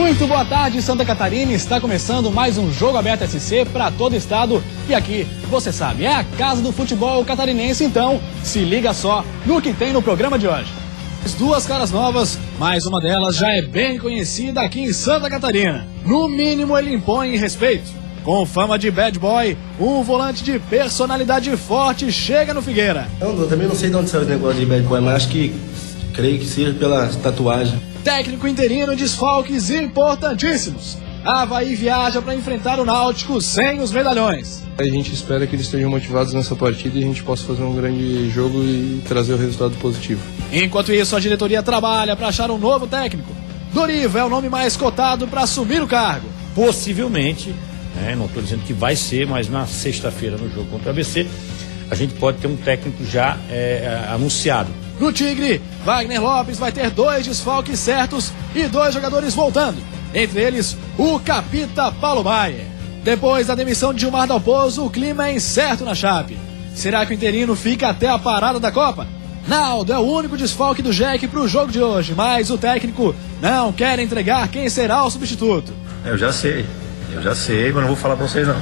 Muito boa tarde, Santa Catarina. Está começando mais um Jogo Aberto SC para todo o estado. E aqui, você sabe, é a casa do futebol catarinense, então se liga só no que tem no programa de hoje. As duas caras novas, mas uma delas já é bem conhecida aqui em Santa Catarina. No mínimo ele impõe respeito. Com fama de bad boy, um volante de personalidade forte chega no Figueira. Eu também não sei de onde saiu esse negócio de bad boy, mas creio que seja pela tatuagem. Técnico interino, desfalques importantíssimos. Avaí viaja para enfrentar o Náutico sem os medalhões. A gente espera que eles estejam motivados nessa partida e a gente possa fazer um grande jogo e trazer o resultado positivo. Enquanto isso, a diretoria trabalha para achar um novo técnico. Doriva é o nome mais cotado para assumir o cargo. Possivelmente, não estou dizendo que vai ser, mas na sexta-feira no jogo contra o ABC, a gente pode ter um técnico já anunciado. No Tigre, Wagner Lopes vai ter 2 desfalques certos e 2 jogadores voltando. Entre eles, o capita Paulo Baier. Depois da demissão de Gilmar Dalpozo, o clima é incerto na Chape. Será que o interino fica até a parada da Copa? Naldo é o único desfalque do Jack para o jogo de hoje, mas o técnico não quer entregar quem será o substituto. Eu já sei, mas não vou falar para vocês não.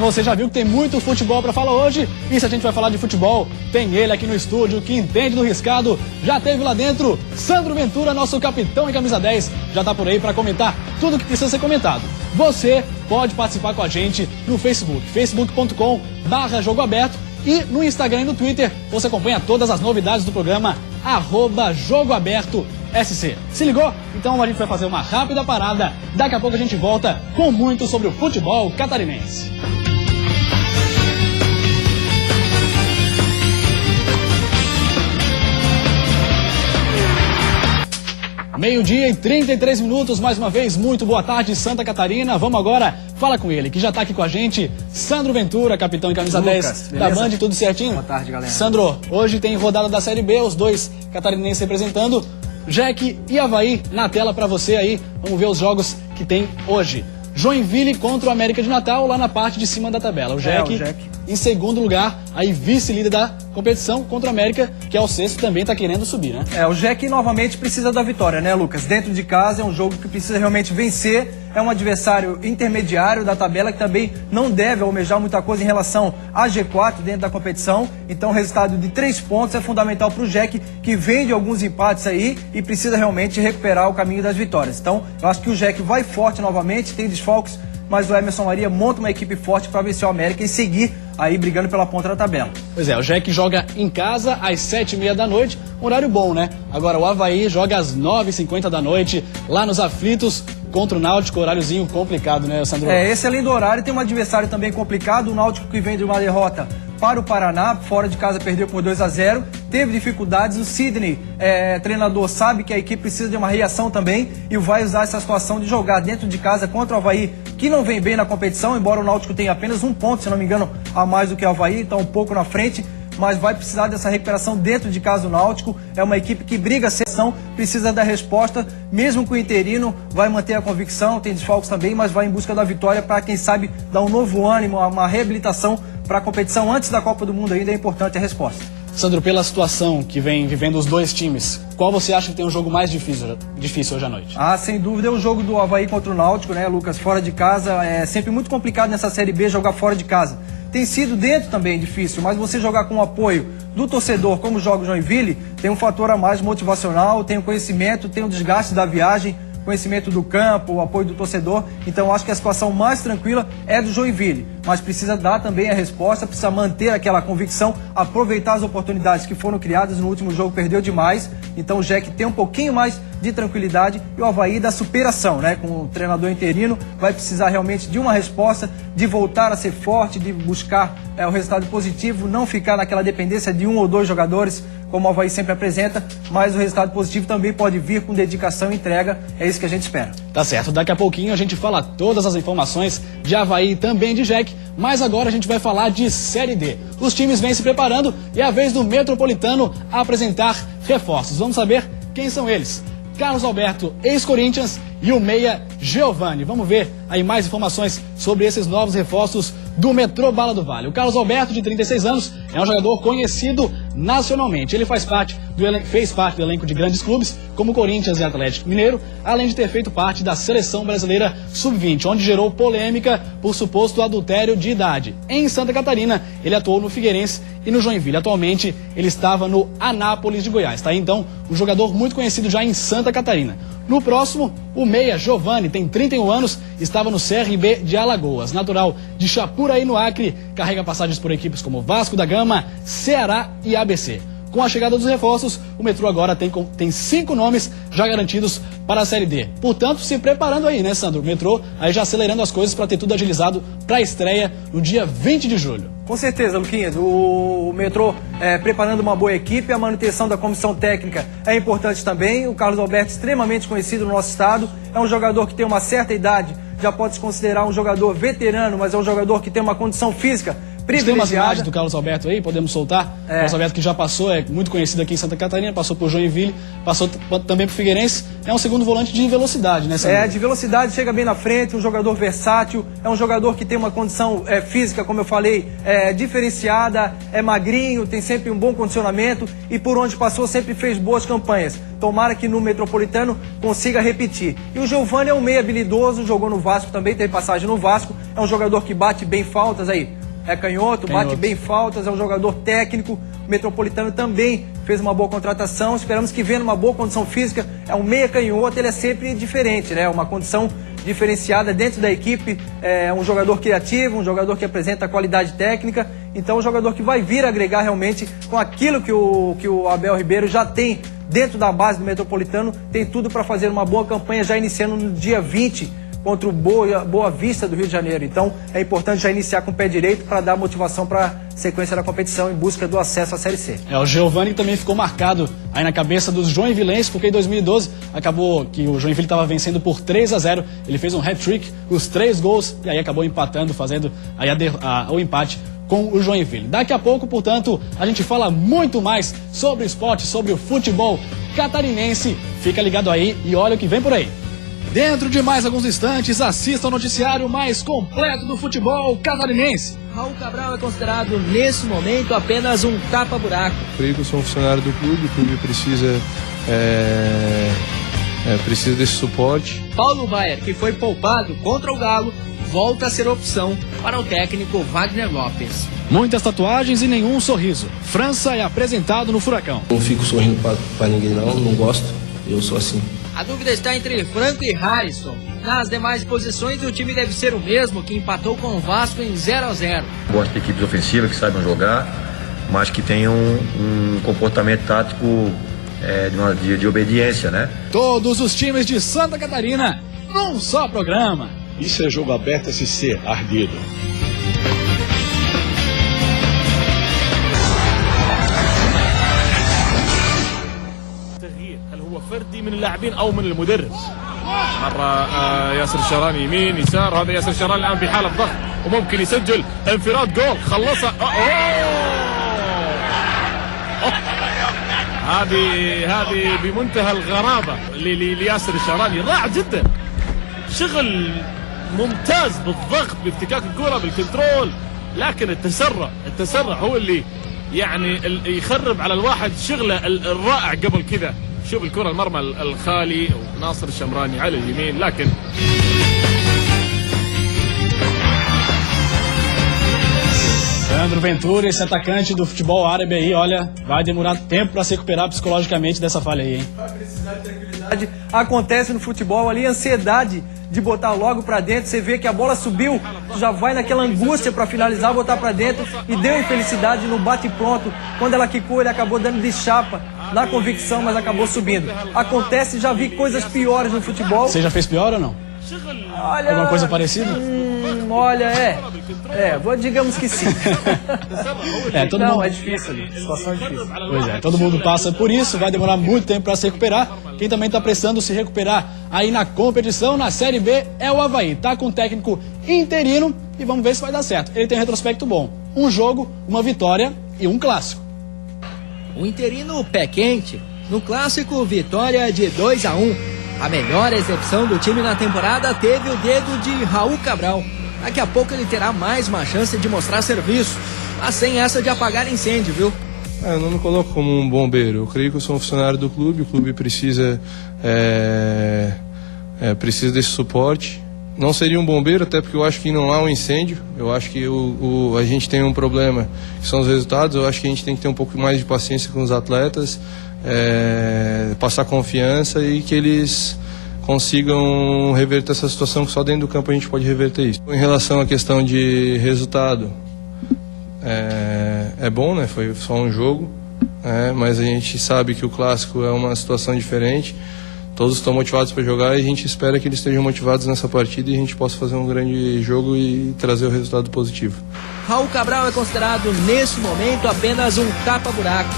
Você já viu que tem muito futebol para falar hoje? E se a gente vai falar de futebol, tem ele aqui no estúdio que entende do riscado. Já teve lá dentro Sandro Ventura, nosso capitão em camisa 10. Já tá por aí para comentar tudo que precisa ser comentado. Você pode participar com a gente no Facebook, facebook.com/Jogo Aberto. E no Instagram e no Twitter você acompanha todas as novidades do programa @Jogo Aberto SC. Se ligou? Então a gente vai fazer uma rápida parada. Daqui a pouco a gente volta com muito sobre o futebol catarinense. Meio-dia e 33 minutos, mais uma vez, muito boa tarde, Santa Catarina. Vamos agora, fala com ele, que já está aqui com a gente, Sandro Ventura, capitão em camisa Lucas, 10 beleza? da Band, tudo certinho? Boa tarde, galera. Sandro, hoje tem rodada da Série B, os 2 catarinenses representando, Jack e Avaí na tela para você aí. Vamos ver os jogos que tem hoje. Joinville contra o América de Natal, lá na parte de cima da tabela. O Jack em segundo lugar, aí vice-líder da competição contra o América, que é o sexto, também está querendo subir, né? O Jack novamente precisa da vitória, né, Lucas? Dentro de casa é um jogo que precisa realmente vencer. É um adversário intermediário da tabela que também não deve almejar muita coisa em relação a G4 dentro da competição. Então o resultado de 3 pontos é fundamental para o Jack, que vem de alguns empates aí e precisa realmente recuperar o caminho das vitórias. Então eu acho que o Jack vai forte novamente, tem desfalques, mas o Emerson Maria monta uma equipe forte para vencer o América e seguir aí brigando pela ponta da tabela. Pois é, o Jack joga em casa às 7h30 da noite, horário bom, né? Agora o Avaí joga às 9h50 da noite, lá nos Aflitos, contra o Náutico, horáriozinho complicado, né, Sandro? Esse além do horário tem um adversário também complicado, o Náutico que vem de uma derrota para o Paraná, fora de casa perdeu por 2-0, teve dificuldades, o Sidney, treinador, sabe que a equipe precisa de uma reação também e vai usar essa situação de jogar dentro de casa contra o Avaí, que não vem bem na competição, embora o Náutico tenha apenas 1 ponto, se não me engano, a mais do que o Avaí, está um pouco na frente, mas vai precisar dessa recuperação dentro de casa do Náutico. É uma equipe que briga a seleção, precisa da resposta, mesmo com o interino, vai manter a convicção, tem desfalques também, mas vai em busca da vitória para, quem sabe, dar um novo ânimo, uma reabilitação para a competição antes da Copa do Mundo ainda. É importante a resposta. Sandro, pela situação que vem vivendo os 2 times, qual você acha que tem um jogo mais difícil hoje à noite? Sem dúvida é o jogo do Avaí contra o Náutico, né, Lucas? Fora de casa, é sempre muito complicado nessa Série B jogar fora de casa. Tem sido dentro também difícil, mas você jogar com o apoio do torcedor, como joga o Joinville, tem um fator a mais motivacional, tem o conhecimento, tem o desgaste da viagem, conhecimento do campo, o apoio do torcedor. Então acho que a situação mais tranquila é do Joinville, mas precisa dar também a resposta, precisa manter aquela convicção, aproveitar as oportunidades que foram criadas no último jogo, perdeu demais. Então o Jack tem um pouquinho mais de tranquilidade e o Avaí da superação, né? Com o treinador interino, vai precisar realmente de uma resposta, de voltar a ser forte, de buscar o resultado positivo, não ficar naquela dependência de 1 ou 2 jogadores, como o Avaí sempre apresenta, mas o resultado positivo também pode vir com dedicação e entrega, é isso que a gente espera. Tá certo, daqui a pouquinho a gente fala todas as informações de Avaí e também de Jack, mas agora a gente vai falar de Série D. Os times vêm se preparando e é a vez do Metropolitano apresentar reforços. Vamos saber quem são eles. Carlos Alberto, ex-Corinthians, e o meia Giovani. Vamos ver aí mais informações sobre esses novos reforços do Metrô Bala do Vale. O Carlos Alberto, de 36 anos, é um jogador conhecido nacionalmente. Ele faz parte fez parte do elenco de grandes clubes, como Corinthians e Atlético Mineiro, além de ter feito parte da Seleção Brasileira Sub-20, onde gerou polêmica por suposto adultério de idade. Em Santa Catarina, ele atuou no Figueirense e no Joinville. Atualmente, ele estava no Anápolis de Goiás. Tá aí, então, um jogador muito conhecido já em Santa Catarina. No próximo, o meia Giovani, tem 31 anos, estava no CRB de Alagoas. Natural de Chapuraí, no Acre, carrega passagens por equipes como Vasco da Gama, Ceará e ABC. Com a chegada dos reforços, o Metrô agora tem 5 nomes já garantidos para a Série D. Portanto, se preparando aí, né, Sandro? O Metrô aí já acelerando as coisas para ter tudo agilizado para a estreia no dia 20 de julho. Com certeza, Luquinhas. O Metrô preparando uma boa equipe, a manutenção da comissão técnica é importante também. O Carlos Alberto, extremamente conhecido no nosso estado, é um jogador que tem uma certa idade, já pode se considerar um jogador veterano, mas é um jogador que tem uma condição física privilegiada. Tem umas imagens do Carlos Alberto aí, podemos soltar? Carlos Alberto, que já passou, é muito conhecido aqui em Santa Catarina, passou por Joinville, passou também por Figueirense. É um segundo volante de velocidade, né, Sandro? De velocidade, chega bem na frente, um jogador versátil, é um jogador que tem uma condição física, como eu falei, diferenciada, é magrinho, tem sempre um bom condicionamento e por onde passou sempre fez boas campanhas. Tomara que no Metropolitano consiga repetir. E o Giovani é um meio habilidoso, jogou no Vasco também, tem passagem no Vasco, é um jogador que bate bem faltas aí. É canhoto, bate bem faltas, é um jogador técnico. O Metropolitano também fez uma boa contratação. Esperamos que venha numa boa condição física. É um meia canhoto, ele é sempre diferente, né? Uma condição diferenciada dentro da equipe. É um jogador criativo, um jogador que apresenta qualidade técnica. Então, um jogador que vai vir agregar realmente com aquilo que o Abel Ribeiro já tem dentro da base do Metropolitano. Tem tudo para fazer uma boa campanha já iniciando no dia 20 contra o Boa Vista do Rio de Janeiro. Então, é importante já iniciar com o pé direito para dar motivação para a sequência da competição em busca do acesso à Série C. O Giovani também ficou marcado aí na cabeça dos joinvilenses, porque em 2012 acabou que o Joinville estava vencendo por 3-0. Ele fez um hat-trick, os 3 gols, e aí acabou empatando, fazendo aí o empate com o Joinville. Daqui a pouco, portanto, a gente fala muito mais sobre o esporte, sobre o futebol catarinense. Fica ligado aí e olha o que vem por aí. Dentro de mais alguns instantes, assista ao noticiário mais completo do futebol catarinense. Raul Cabral é considerado, nesse momento, apenas um tapa-buraco. Creio que eu sou um funcionário do clube, o clube precisa desse suporte. Paulo Baier, que foi poupado contra o Galo, volta a ser opção para o técnico Wagner Lopes. Muitas tatuagens e nenhum sorriso. França é apresentado no Furacão. Não fico sorrindo pra ninguém não gosto. Eu sou assim. A dúvida está entre Franco e Harrison. Nas demais posições, o time deve ser o mesmo que empatou com o Vasco em 0-0. Gosto de equipes ofensivas que saibam jogar, mas que tenham um comportamento tático de obediência, né? Todos os times de Santa Catarina num só programa. Isso é jogo aberto SC, ardido. فردي من اللاعبين او من المدرب. مره ياسر الشهراني يمين يسار، هذا ياسر الشهراني الان في حاله ضغط وممكن يسجل انفراد جول خلصها. هذه بمنتهى الغرابه لياسر الشهراني، رائع جدا، شغل ممتاز بالضغط بافتكاك الكره بالكنترول، لكن التسرع هو اللي يعني يخرب على الواحد شغله الرائع قبل كذا. شوف الكرة المرمى الخالي وناصر الشمراني على اليمين، لكن Sandro Ventura, esse atacante do futebol árabe aí, olha, vai demorar tempo para se recuperar psicologicamente dessa falha aí, hein? Vai precisar de tranquilidade. Acontece no futebol ali, ansiedade de botar logo pra dentro. Você vê que a bola subiu, já vai naquela angústia pra finalizar, botar pra dentro e deu infelicidade no bate pronto. Quando ela quicou, ele acabou dando de chapa na convicção, mas acabou subindo. Acontece, já vi coisas piores no futebol. Você já fez pior ou não? Olha, alguma coisa parecida? Olha, digamos que sim. Todo não, mundo... é difícil, a situação é difícil. Pois é, todo mundo passa por isso, vai demorar muito tempo para se recuperar. Quem também está precisando se recuperar aí na competição, na Série B, é o Avaí. Tá com um técnico interino e vamos ver se vai dar certo. Ele tem um retrospecto bom. Um jogo, uma vitória e um clássico. O interino pé quente. No clássico, vitória de 2-1. A melhor exibição do time na temporada teve o dedo de Raul Cabral. Daqui a pouco ele terá mais uma chance de mostrar serviço, mas sem essa de apagar incêndio, viu? Eu não me coloco como um bombeiro. Eu creio que eu sou um funcionário do clube. O clube precisa desse suporte. Não seria um bombeiro, até porque eu acho que não há um incêndio. Eu acho que a gente tem um problema, que são os resultados. Eu acho que a gente tem que ter um pouco mais de paciência com os atletas, passar confiança e que eles consigam reverter essa situação, que só dentro do campo a gente pode reverter isso. Em relação à questão de resultado, é bom, né? Foi só um jogo, mas a gente sabe que o clássico é uma situação diferente. Todos estão motivados para jogar e a gente espera que eles estejam motivados nessa partida e a gente possa fazer um grande jogo e trazer o resultado positivo. Raul Cabral é considerado, nesse momento, apenas um tapa-buraco.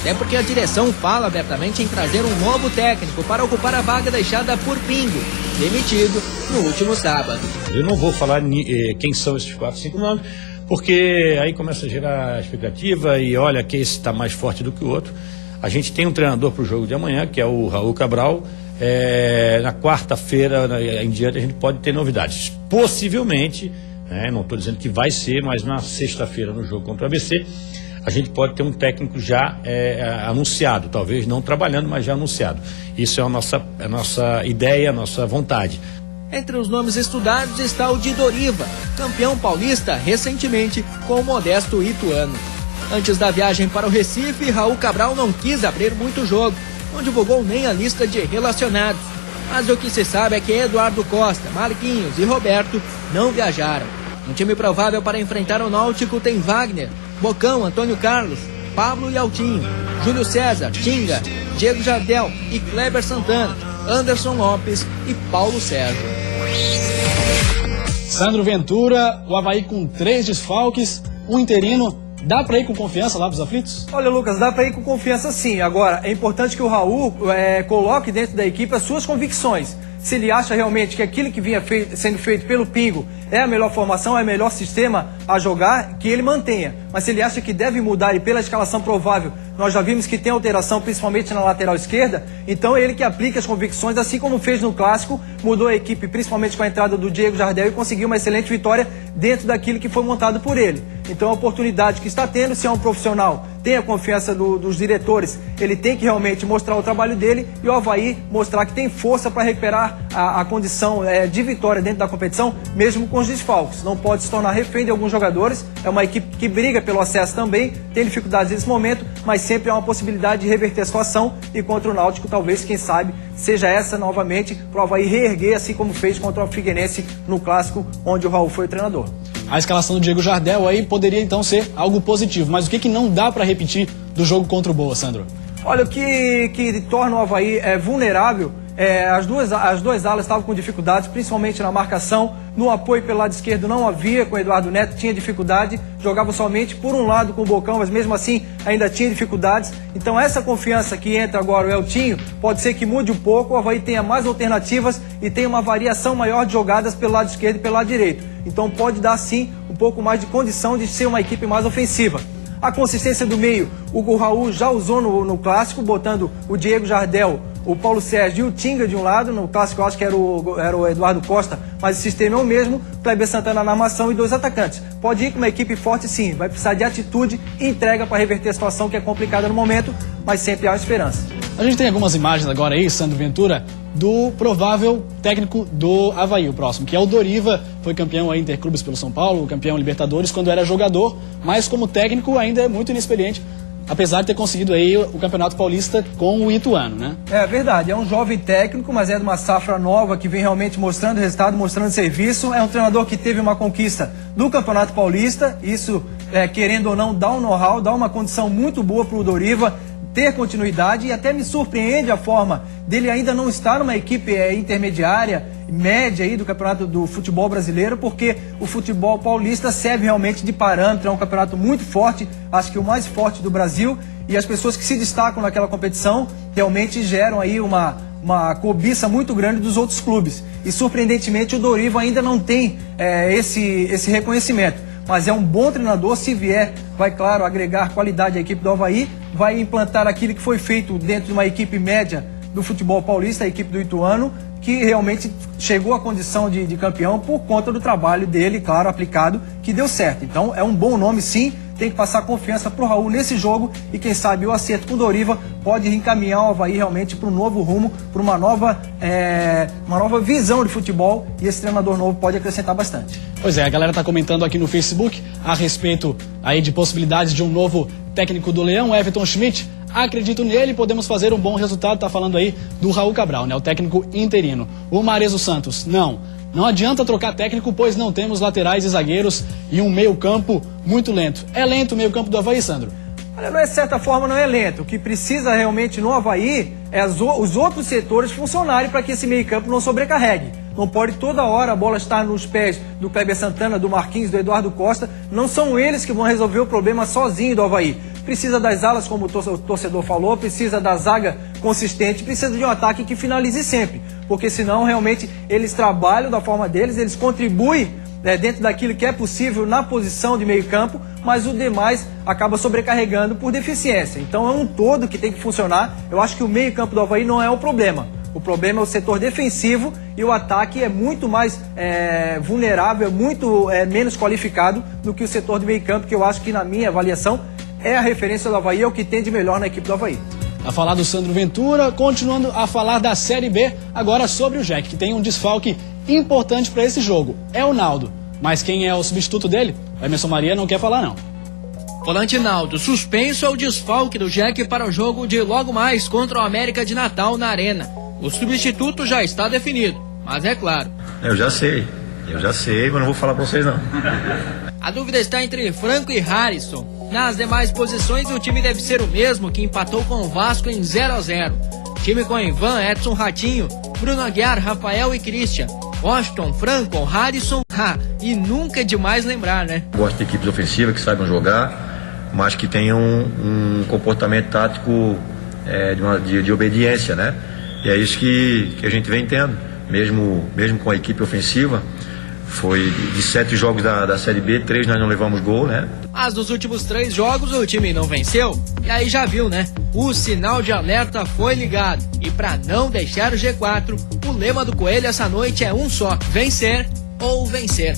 Até porque a direção fala abertamente em trazer um novo técnico para ocupar a vaga deixada por Pingo, demitido no último sábado. Eu não vou falar quem são esses 4, 5 nomes, porque aí começa a gerar expectativa e olha que esse está mais forte do que o outro. A gente tem um treinador para o jogo de amanhã, que é o Raul Cabral. Na quarta-feira em diante a gente pode ter novidades. Possivelmente, não estou dizendo que vai ser, mas na sexta-feira no jogo contra o ABC, a gente pode ter um técnico já anunciado, talvez não trabalhando, mas já anunciado. Isso é a nossa ideia, a nossa vontade. Entre os nomes estudados está o de Doriva, campeão paulista recentemente com o modesto Ituano. Antes da viagem para o Recife, Raul Cabral não quis abrir muito jogo, não divulgou nem a lista de relacionados. Mas o que se sabe é que Eduardo Costa, Marquinhos e Roberto não viajaram. Um time provável para enfrentar o Náutico tem Wagner, Bocão, Antônio Carlos, Pablo e Altinho, Júlio César, Tinga, Diego Jardel e Kleber Santana, Anderson Lopes e Paulo Sérgio. Sandro Ventura, o Avaí com 3 desfalques, um interino. Dá para ir com confiança lá pros aflitos? Olha, Lucas, dá para ir com confiança sim. Agora, é importante que o Raul coloque dentro da equipe as suas convicções. Se ele acha realmente que aquilo que vinha sendo feito pelo Pingo é a melhor formação, é o melhor sistema a jogar, que ele mantenha. Mas se ele acha que deve mudar e pela escalação provável, nós já vimos que tem alteração, principalmente na lateral esquerda, então é ele que aplica as convicções, assim como fez no Clássico, mudou a equipe, principalmente com a entrada do Diego Jardel e conseguiu uma excelente vitória dentro daquilo que foi montado por ele. Então a oportunidade que está tendo, se é um profissional, tem a confiança dos diretores, ele tem que realmente mostrar o trabalho dele e o Avaí mostrar que tem força para recuperar a condição de vitória dentro da competição, mesmo com os desfalques. Não pode se tornar refém de alguns jogadores, é uma equipe que briga pelo acesso também, tem dificuldades nesse momento, mas sempre há uma possibilidade de reverter a situação e contra o Náutico, talvez, quem sabe, seja essa novamente para o Avaí reerguer, assim como fez contra o Figueirense no Clássico, onde o Raul foi o treinador. A escalação do Diego Jardel aí poderia então ser algo positivo, mas o que não dá para repetir do jogo contra o Boa, Sandro? Olha, o que torna o Avaí vulnerável, as duas alas estavam com dificuldades, principalmente na marcação, no apoio pelo lado esquerdo não havia, com o Eduardo Neto tinha dificuldade, jogava somente por um lado com o Bocão, mas mesmo assim ainda tinha dificuldades. Então essa confiança que entra agora o Eltinho, pode ser que mude um pouco, o Avaí tenha mais alternativas e tenha uma variação maior de jogadas pelo lado esquerdo e pelo lado direito. Então pode dar sim um pouco mais de condição de ser uma equipe mais ofensiva. A consistência do meio, o Raul já usou no Clássico, botando o Diego Jardel, o Paulo Sérgio e o Tinga de um lado. No Clássico eu acho que era o Eduardo Costa, mas o sistema é o mesmo. Kleber Santana na armação e 2 atacantes. Pode ir com uma equipe forte sim, vai precisar de atitude e entrega para reverter a situação que é complicada no momento, mas sempre há esperança. A gente tem algumas imagens agora aí, Sandro Ventura, do provável técnico do Avaí, o próximo, que é o Doriva, foi campeão aí Interclubes pelo São Paulo, campeão Libertadores quando era jogador, mas como técnico ainda é muito inexperiente, apesar de ter conseguido aí o Campeonato Paulista com o Ituano, né? É verdade, é um jovem técnico, mas é de uma safra nova que vem realmente mostrando resultado, mostrando serviço. É um treinador que teve uma conquista do Campeonato Paulista, isso, querendo ou não, dá um know-how, dá uma condição muito boa para o Doriva ter continuidade, e até me surpreende a forma dele ainda não estar numa equipe intermediária, média aí do campeonato do futebol brasileiro, porque o futebol paulista serve realmente de parâmetro, é um campeonato muito forte, acho que o mais forte do Brasil, e as pessoas que se destacam naquela competição realmente geram aí uma cobiça muito grande dos outros clubes. E surpreendentemente o Doriva ainda não tem esse reconhecimento. Mas é um bom treinador, se vier, vai, claro, agregar qualidade à equipe do Avaí, vai implantar aquilo que foi feito dentro de uma equipe média do futebol paulista, a equipe do Ituano, que realmente chegou à condição de campeão por conta do trabalho dele, claro, aplicado, que deu certo. Então é um bom nome sim, tem que passar confiança para o Raul nesse jogo e quem sabe o acerto com o Doriva pode encaminhar o Avaí realmente para um novo rumo, para uma nova visão de futebol e esse treinador novo pode acrescentar bastante. Pois é, a galera está comentando aqui no Facebook a respeito aí de possibilidades de um novo técnico do Leão, Everton Schmidt. Acredito nele, podemos fazer um bom resultado. Tá falando aí do Raul Cabral, né? O técnico interino. O Marezo Santos, não adianta trocar técnico, pois não temos laterais e zagueiros e um meio-campo muito lento. É lento o meio-campo do Avaí, Sandro? Olha, de certa forma não é lento. O que precisa realmente no Avaí é os outros setores funcionarem para que esse meio-campo não sobrecarregue. Não pode toda hora a bola estar nos pés do Kleber Santana, do Marquinhos, do Eduardo Costa. Não são eles que vão resolver o problema sozinho do Avaí. Precisa das alas, como o torcedor falou, precisa da zaga consistente, precisa de um ataque que finalize sempre. Porque senão realmente eles trabalham da forma deles, eles contribuem dentro daquilo que é possível na posição de meio campo, mas o demais acaba sobrecarregando por deficiência. Então é um todo que tem que funcionar. Eu acho que o meio campo do Avaí não é o problema. O problema é o setor defensivo e o ataque é muito mais vulnerável, muito menos qualificado do que o setor de meio campo, que eu acho que na minha avaliação é a referência do Avaí, é o que tem de melhor na equipe do Avaí. A falar do Sandro Ventura, continuando a falar da Série B, agora sobre o Jack, que tem um desfalque importante para esse jogo. É o Naldo, mas quem é o substituto dele? O Emerson Maria não quer falar não. Volante Naldo, suspenso é o desfalque do Jack para o jogo de logo mais contra o América de Natal na Arena. O substituto já está definido, mas é claro. Eu já sei, mas não vou falar para vocês não. A dúvida está entre Franco e Harrison. Nas demais posições, o time deve ser o mesmo que empatou com o Vasco em 0-0. Time com Ivan, Edson Ratinho, Bruno Aguiar, Rafael e Christian. Washington, Franco, Harrison, e nunca é demais lembrar, né? Gosto de equipes ofensivas que saibam jogar, mas que tenham um comportamento tático de obediência, né? E é isso que a gente vem tendo, mesmo com a equipe ofensiva. Foi de 7 jogos da Série B, 3 nós não levamos gol, né? Mas nos últimos 3 jogos o time não venceu. E aí já viu, né? O sinal de alerta foi ligado. E para não deixar o G4, o lema do Coelho essa noite é um só: vencer ou vencer.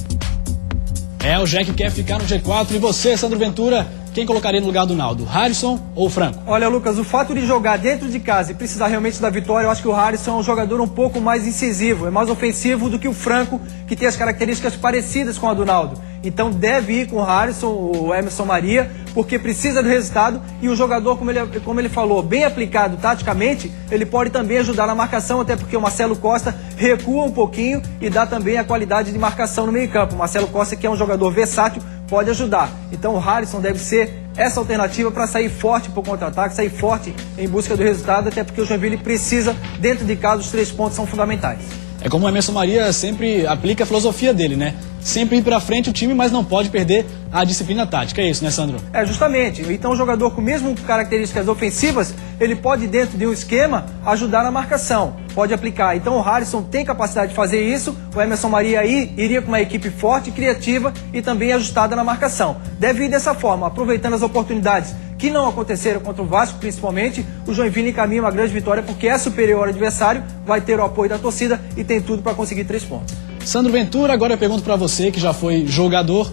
O Jack quer ficar no G4. E você, Sandro Ventura, quem colocaria no lugar do Naldo? Harrison ou Franco? Olha, Lucas, o fato de jogar dentro de casa e precisar realmente da vitória, eu acho que o Harrison é um jogador um pouco mais incisivo, é mais ofensivo do que o Franco, que tem as características parecidas com a do Naldo. Então deve ir com o Harrison, o Emerson Maria, porque precisa do resultado e o jogador, como ele falou, bem aplicado taticamente, ele pode também ajudar na marcação, até porque o Marcelo Costa recua um pouquinho e dá também a qualidade de marcação no meio campo. O Marcelo Costa, que é um jogador versátil, pode ajudar. Então o Harrison deve ser essa alternativa para sair forte para o contra-ataque, sair forte em busca do resultado, até porque o Joinville precisa, dentro de casa, os 3 pontos são fundamentais. É como o Emerson Maria sempre aplica a filosofia dele, né? Sempre ir pra frente o time, mas não pode perder a disciplina tática. É isso, né, Sandro? Justamente. Então o jogador com mesmo características ofensivas, ele pode, dentro de um esquema, ajudar na marcação. Pode aplicar. Então o Harrison tem capacidade de fazer isso. O Emerson Maria aí iria com uma equipe forte, criativa e também ajustada na marcação. Deve ir dessa forma, aproveitando as oportunidades que não aconteceram contra o Vasco, principalmente. O Joinville encaminha uma grande vitória porque é superior ao adversário, vai ter o apoio da torcida e tem tudo para conseguir 3 pontos. Sandro Ventura, agora eu pergunto para você que já foi jogador.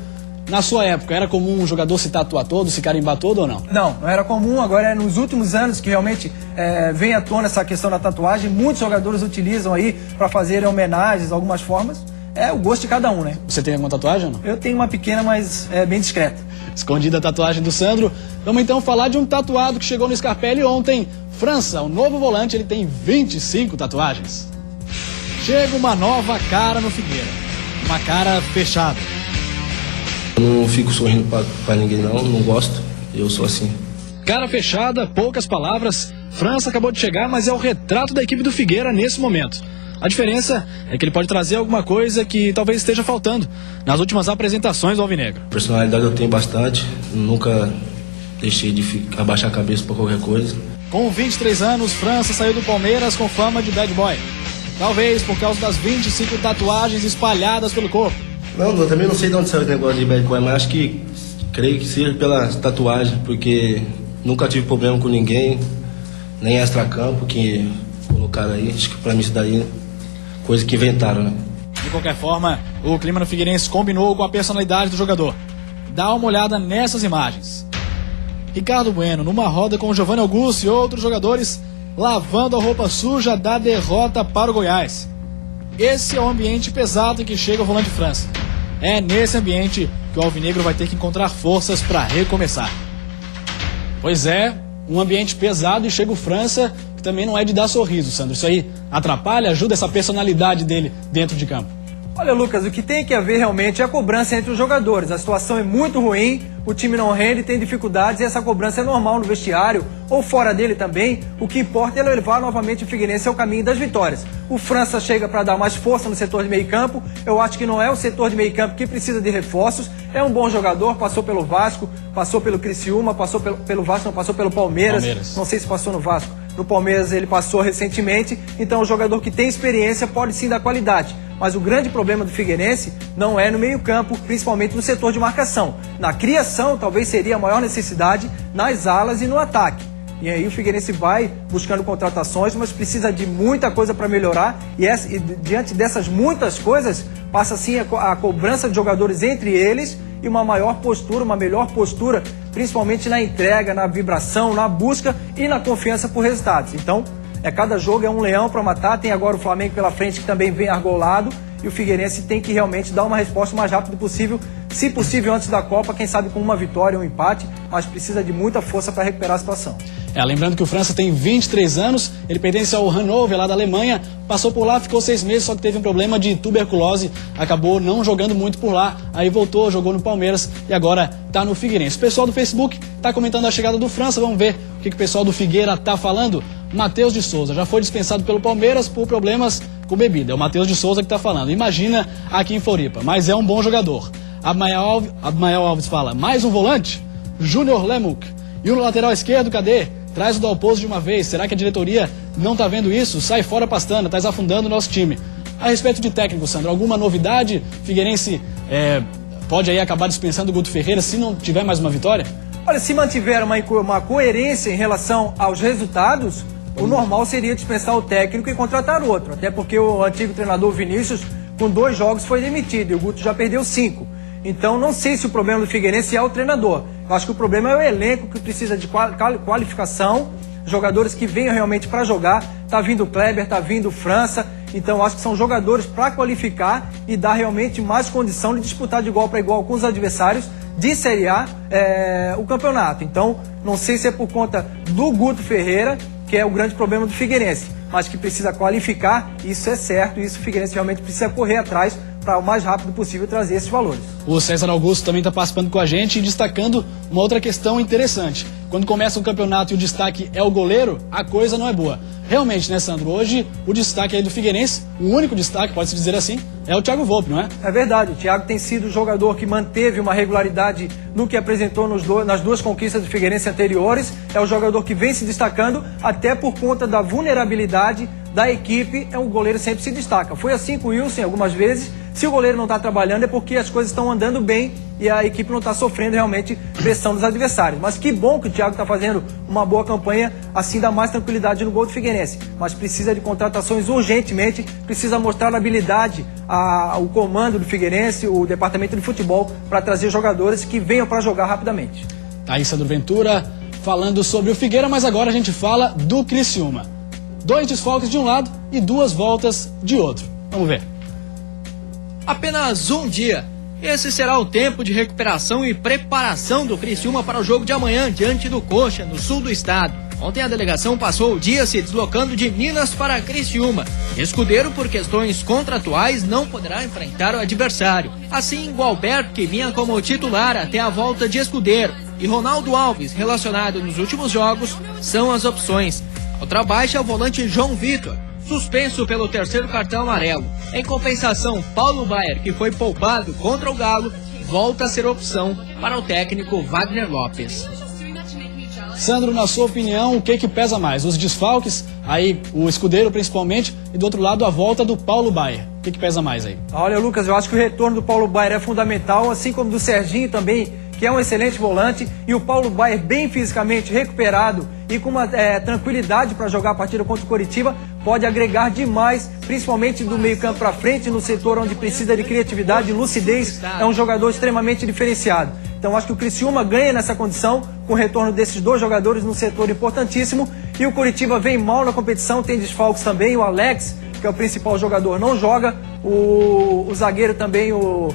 Na sua época, era comum um jogador se tatuar todo, se carimbar todo ou não? Não era comum. Agora é nos últimos anos que realmente vem à tona essa questão da tatuagem. Muitos jogadores utilizam aí para fazerem homenagens, algumas formas. É o gosto de cada um, né? Você tem alguma tatuagem ou não? Eu tenho uma pequena, mas é bem discreta. Escondida a tatuagem do Sandro. Vamos então falar de um tatuado que chegou no Scarpelli ontem. França, o novo volante, ele tem 25 tatuagens. Chega uma nova cara no Figueira. Uma cara fechada. Eu não fico sorrindo pra ninguém não gosto. Eu sou assim. Cara fechada, poucas palavras. França acabou de chegar, mas é o retrato da equipe do Figueira nesse momento. A diferença é que ele pode trazer alguma coisa que talvez esteja faltando nas últimas apresentações do Alvinegro. Personalidade eu tenho bastante, nunca deixei de abaixar a cabeça por qualquer coisa. Com 23 anos, França saiu do Palmeiras com fama de bad boy. Talvez por causa das 25 tatuagens espalhadas pelo corpo. Não, eu também não sei de onde saiu esse negócio de bad boy, mas acho que creio que seja pela tatuagem, porque nunca tive problema com ninguém, nem extracampo que colocaram aí. Acho que pra mim isso daí coisa que inventaram, né? De qualquer forma, o clima no Figueirense combinou com a personalidade do jogador. Dá uma olhada nessas imagens. Ricardo Bueno numa roda com o Giovanni Augusto e outros jogadores lavando a roupa suja da derrota para o Goiás. Esse é o ambiente pesado em que chega o volante França. É nesse ambiente que o alvinegro vai ter que encontrar forças para recomeçar. Pois é, um ambiente pesado e chega o França, que também não é de dar sorriso, Sandro. Isso aí atrapalha, ajuda essa personalidade dele dentro de campo. Olha, Lucas, o que tem que haver realmente é a cobrança entre os jogadores. A situação é muito ruim, o time não rende, tem dificuldades e essa cobrança é normal no vestiário ou fora dele também. O que importa é levar novamente o Figueirense ao caminho das vitórias. O França chega para dar mais força no setor de meio campo. Eu acho que não é o setor de meio campo que precisa de reforços. É um bom jogador, passou pelo Vasco, passou pelo Criciúma, passou pelo Vasco, não passou pelo Palmeiras. Não sei se passou no Vasco. No Palmeiras ele passou recentemente, então o jogador que tem experiência pode sim dar qualidade. Mas o grande problema do Figueirense não é no meio-campo, principalmente no setor de marcação. Na criação, talvez seria a maior necessidade nas alas e no ataque. E aí o Figueirense vai buscando contratações, mas precisa de muita coisa para melhorar. E diante dessas muitas coisas, passa sim a cobrança de jogadores entre eles e uma maior postura, uma melhor postura, principalmente na entrega, na vibração, na busca e na confiança por resultados. Então, cada jogo é um leão para matar. Tem agora o Flamengo pela frente que também vem argolado. E o Figueirense tem que realmente dar uma resposta o mais rápido possível, se possível antes da Copa, quem sabe com uma vitória ou um empate, mas precisa de muita força para recuperar a situação. Lembrando que o França tem 23 anos, ele pertence ao Hannover lá da Alemanha, passou por lá, ficou 6 meses, só que teve um problema de tuberculose, acabou não jogando muito por lá, aí voltou, jogou no Palmeiras e agora está no Figueirense. O pessoal do Facebook está comentando a chegada do França, vamos ver o que o pessoal do Figueira está falando. Matheus de Souza já foi dispensado pelo Palmeiras por problemas com bebida. É o Matheus de Souza que está falando. Imagina aqui em Floripa, mas é um bom jogador. Abmael Alves fala, mais um volante? Júnior Lemuc. E no lateral esquerdo, cadê? Traz o Dalpozo de uma vez. Será que a diretoria não está vendo isso? Sai fora, Pastana, está afundando o nosso time. A respeito de técnico, Sandro, alguma novidade? Figueirense pode aí acabar dispensando o Guto Ferreira se não tiver mais uma vitória? Olha, se mantiver uma coerência em relação aos resultados, o normal seria dispensar o técnico e contratar outro. Até porque o antigo treinador Vinícius, com 2 jogos, foi demitido e o Guto já perdeu 5. Então, não sei se o problema do Figueirense é o treinador. Eu acho que o problema é o elenco, que precisa de qualificação, jogadores que venham realmente para jogar. Tá vindo o Kleber, tá vindo o França. Então, acho que são jogadores para qualificar e dar realmente mais condição de disputar de igual para igual com os adversários de Série A o campeonato. Então, não sei se é por conta do Guto Ferreira, que é o grande problema do Figueirense, mas que precisa qualificar, isso é certo, e isso o Figueirense realmente precisa correr atrás para o mais rápido possível trazer esses valores. O César Augusto também está participando com a gente e destacando uma outra questão interessante. Quando começa um campeonato e o destaque é o goleiro, a coisa não é boa. Realmente, né, Sandro? Hoje, o destaque aí do Figueirense, o único destaque, pode-se dizer assim, é o Thiago Volpi, não é? É verdade. O Thiago tem sido o jogador que manteve uma regularidade no que apresentou nas 2 conquistas do Figueirense anteriores. É o jogador que vem se destacando, até por conta da vulnerabilidade da equipe. O goleiro sempre se destaca. Foi assim com o Wilson algumas vezes. Se o goleiro não está trabalhando é porque as coisas estão andando bem e a equipe não está sofrendo realmente pressão dos adversários. Mas que bom que o Thiago está fazendo uma boa campanha, assim dá mais tranquilidade no gol do Figueirense. Mas precisa de contratações urgentemente, precisa mostrar habilidade ao comando do Figueirense, o departamento de futebol, para trazer jogadores que venham para jogar rapidamente. Tá aí Sandro Ventura falando sobre o Figueira, mas agora a gente fala do Criciúma. 2 desfalques de um lado e 2 voltas de outro. Vamos ver. Apenas um dia. Esse será o tempo de recuperação e preparação do Criciúma para o jogo de amanhã diante do Coxa, no sul do estado. Ontem a delegação passou o dia se deslocando de Minas para Criciúma. Escudeiro, por questões contratuais, não poderá enfrentar o adversário. Assim, Gualberto, que vinha como titular até a volta de Escudeiro, e Ronaldo Alves, relacionado nos últimos jogos, são as opções. Outra baixa é o volante João Vitor, suspenso pelo 3º cartão amarelo. Em compensação, Paulo Baier, que foi poupado contra o Galo, volta a ser opção para o técnico Wagner Lopes. Sandro, na sua opinião, o que pesa mais? Os desfalques, aí o Escudeiro principalmente, e do outro lado a volta do Paulo Baier. O que pesa mais aí? Olha, Lucas, eu acho que o retorno do Paulo Baier é fundamental, assim como do Serginho também, que é um excelente volante, e o Paulo Baier bem fisicamente recuperado e com uma tranquilidade para jogar a partida contra o Coritiba, pode agregar demais, principalmente do meio campo para frente, no setor onde precisa de criatividade e lucidez. É um jogador extremamente diferenciado. Então acho que o Criciúma ganha nessa condição com o retorno desses 2 jogadores num setor importantíssimo. E o Coritiba vem mal na competição, tem desfalques também. O Alex, que é o principal jogador, não joga. O zagueiro também, o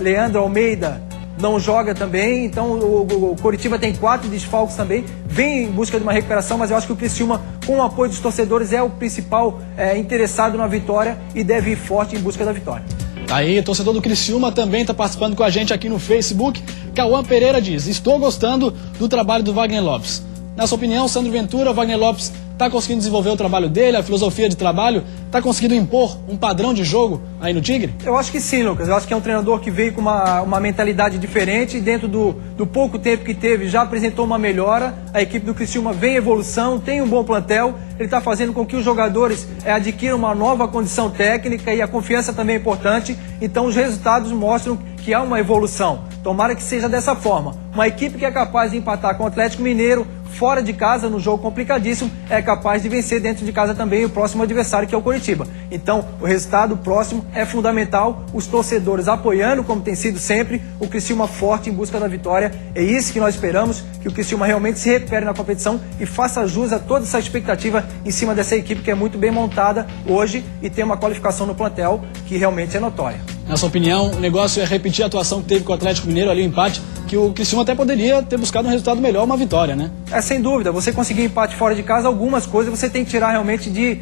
Leandro Almeida, não joga também. Então o Coritiba tem 4 desfalques também. Vem em busca de uma recuperação, mas eu acho que o Criciúma, com o apoio dos torcedores, é o principal interessado na vitória e deve ir forte em busca da vitória. Tá aí, torcedor do Criciúma também está participando com a gente aqui no Facebook. Cauã Pereira diz: estou gostando do trabalho do Wagner Lopes. Na sua opinião, Sandro Ventura, Wagner Lopes está conseguindo desenvolver o trabalho dele, a filosofia de trabalho? Está conseguindo impor um padrão de jogo aí no Tigre? Eu acho que sim, Lucas. Eu acho que é um treinador que veio com uma mentalidade diferente. Dentro do pouco tempo que teve, já apresentou uma melhora. A equipe do Criciúma vem em evolução, tem um bom plantel. Ele está fazendo com que os jogadores adquiram uma nova condição técnica e a confiança também é importante. Então os resultados mostram que há uma evolução. Tomara que seja dessa forma. Uma equipe que é capaz de empatar com o Atlético Mineiro fora de casa, no jogo complicadíssimo, é capaz de vencer dentro de casa também o próximo adversário, que é o Coritiba. Então, o resultado próximo é fundamental, os torcedores apoiando, como tem sido sempre, o Criciúma forte em busca da vitória. É isso que nós esperamos, que o Criciúma realmente se recupere na competição e faça jus a toda essa expectativa em cima dessa equipe que é muito bem montada hoje e tem uma qualificação no plantel que realmente é notória. Na sua opinião, o negócio é repetir a atuação que teve com o Atlético Mineiro ali, o empate, que o Criciúma até poderia ter buscado um resultado melhor, uma vitória, né? Sem dúvida. Você conseguir empate fora de casa, algumas coisas você tem que tirar realmente de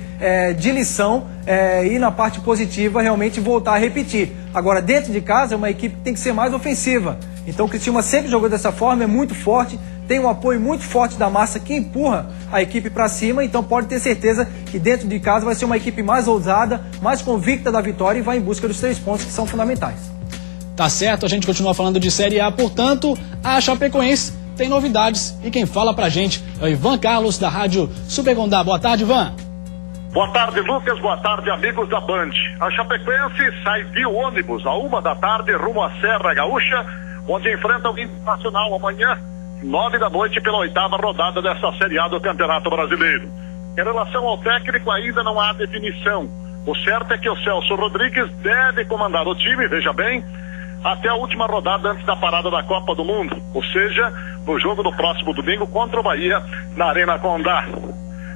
lição e na parte positiva realmente voltar a repetir. Agora, dentro de casa, é uma equipe que tem que ser mais ofensiva. Então o Criciúma sempre jogou dessa forma, é muito forte, tem um apoio muito forte da massa que empurra a equipe para cima, então pode ter certeza que dentro de casa vai ser uma equipe mais ousada, mais convicta da vitória e vai em busca dos 3 pontos que são fundamentais. Tá certo, a gente continua falando de Série A, portanto, a Chapecoense tem novidades e quem fala pra gente é o Ivan Carlos da Rádio Super Condá. Boa tarde, Ivan. Boa tarde, Lucas. Boa tarde, amigos da Band. A Chapecoense sai de ônibus à 13h rumo à Serra Gaúcha, onde enfrenta o Internacional amanhã, 21h, pela 8ª rodada dessa Série A do Campeonato Brasileiro. Em relação ao técnico, ainda não há definição. O certo é que o Celso Rodrigues deve comandar o time, veja bem, até a última rodada antes da parada da Copa do Mundo, ou seja, no jogo do próximo domingo contra o Bahia, na Arena Condá.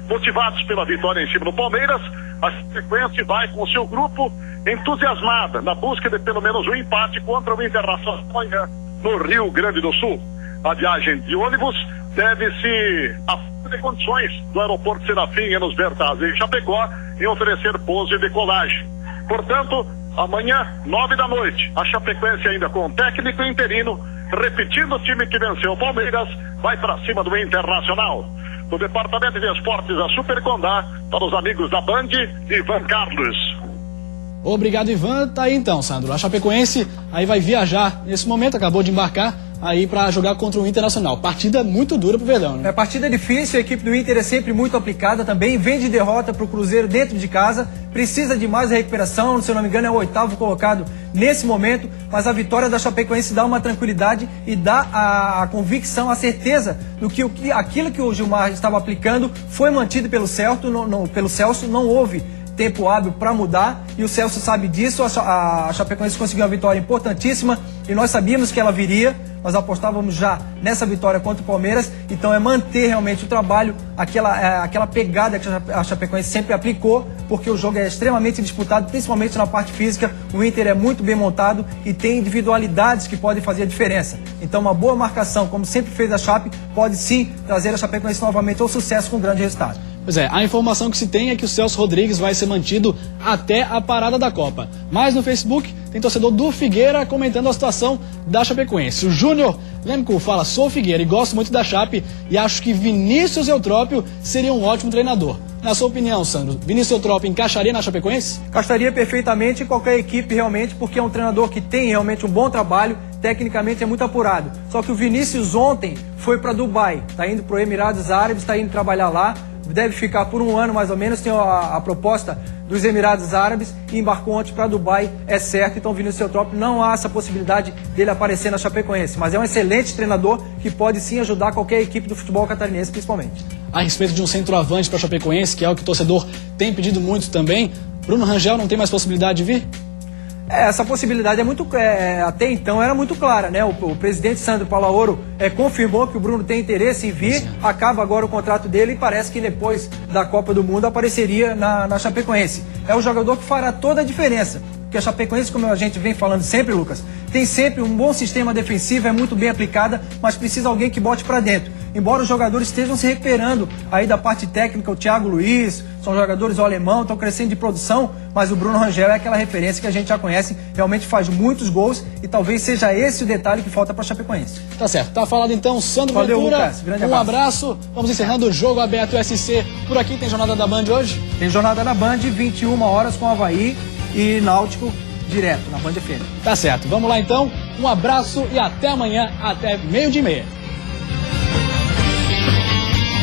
Motivados pela vitória em cima do Palmeiras, a Chapecoense vai com o seu grupo entusiasmada na busca de pelo menos um empate contra o Internacional amanhã no Rio Grande do Sul. A viagem de ônibus deve-se a de condições do aeroporto Serafim nos Bertazes em Chapecó em oferecer pouso e decolagem. Portanto, amanhã, 21h, a Chapecoense ainda com o técnico interino, repetindo o time que venceu o Palmeiras, vai para cima do Internacional. Do Departamento de Esportes da Super Condá, para os amigos da Band, Ivan Carlos. Obrigado, Ivan. Tá aí então, Sandro. A Chapecoense aí vai viajar nesse momento, acabou de embarcar aí para jogar contra o Internacional. Partida muito dura pro Verdão, né? Partida difícil, a equipe do Inter é sempre muito aplicada também, vem de derrota pro Cruzeiro dentro de casa, precisa de mais recuperação, se eu não me engano é o 8º colocado nesse momento, mas a vitória da Chapecoense dá uma tranquilidade e dá a convicção, a certeza do que aquilo que o Gilmar estava aplicando foi mantido pelo Celso, não houve tempo hábil para mudar e o Celso sabe disso. A Chapecoense conseguiu uma vitória importantíssima e nós sabíamos que ela viria, nós apostávamos já nessa vitória contra o Palmeiras, então é manter realmente o trabalho, aquela pegada que a Chapecoense sempre aplicou, porque o jogo é extremamente disputado, principalmente na parte física. O Inter é muito bem montado e tem individualidades que podem fazer a diferença. Então uma boa marcação, como sempre fez a Chape, pode sim trazer a Chapecoense novamente ao sucesso com um grande resultado. Pois é, a informação que se tem é que o Celso Rodrigues vai ser mantido até a parada da Copa. Mas no Facebook tem torcedor do Figueira comentando a situação da Chapecoense. O Júnior Lemco fala: sou Figueira e gosto muito da Chape e acho que Vinícius Eutrópio seria um ótimo treinador. Na sua opinião, Sandro, Vinícius Eutrópio encaixaria na Chapecoense? Encaixaria perfeitamente em qualquer equipe realmente, porque é um treinador que tem realmente um bom trabalho, tecnicamente é muito apurado. Só que o Vinícius ontem foi para Dubai, está indo para os Emirados Árabes, está indo trabalhar lá, deve ficar por um ano mais ou menos, tem a proposta dos Emirados Árabes e embarcou ontem para Dubai, é certo. Então o Vinícius Eutrópio não há essa possibilidade dele aparecer na Chapecoense, mas é um excelente treinador que pode sim ajudar qualquer equipe do futebol catarinense principalmente. A respeito de um centroavante para a Chapecoense, que é o que o torcedor tem pedido muito também, Bruno Rangel não tem mais possibilidade de vir? Essa possibilidade é muito, até então era muito clara, né? O presidente Sandro Palaoro confirmou que o Bruno tem interesse em vir, acaba agora o contrato dele e parece que depois da Copa do Mundo apareceria na Chapecoense. É o jogador que fará toda a diferença, porque a Chapecoense, como a gente vem falando sempre, Lucas, tem sempre um bom sistema defensivo, é muito bem aplicada, mas precisa de alguém que bote para dentro. Embora os jogadores estejam se recuperando aí da parte técnica, o Thiago Luiz, são jogadores do alemão, estão crescendo de produção, mas o Bruno Rangel é aquela referência que a gente já conhece, realmente faz muitos gols e talvez seja esse o detalhe que falta para a Chapecoense. Tá certo, tá falado então, Sandro Valeu, Ventura, Lucas, grande abraço. Vamos encerrando o Jogo Aberto SC. Por aqui tem jornada da Band hoje? Tem jornada da Band, 21 horas com Avaí e Náutico direto na Band FM. Tá certo, vamos lá então, um abraço e até amanhã, até 12:30.